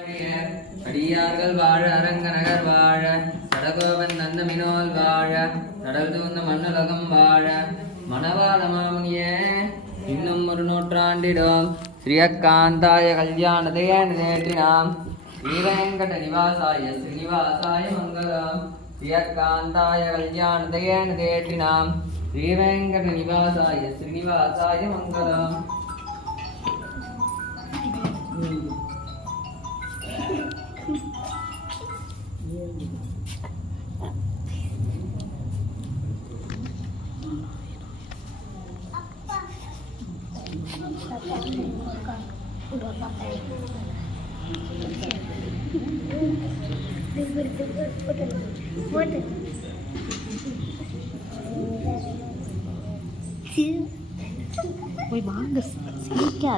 அடியார்கள் வாழ அரங்கநகர் வாழ சடகோபன் நந்தமினோல் வாழ நடல் தூர்ந்த மண்ணுலகம் வாழ மணவாள மாமுனியே இன்னும் ஒரு நூற்றாண்டிடும் ஸ்ரீயக்காந்தாய கல்யாணதையன் தேற்றினாம் ஸ்ரீவேங்கட நிவாசாய ஸ்ரீனிவாசாய மங்களம் ஸ்ரீயக்காந்தாய கல்யாணதையன் தேற்றினாம் ஸ்ரீவேங்கட நிவாசாய ஸ்ரீனிவாசாய மங்களம். Ôi bán được, xí kìa.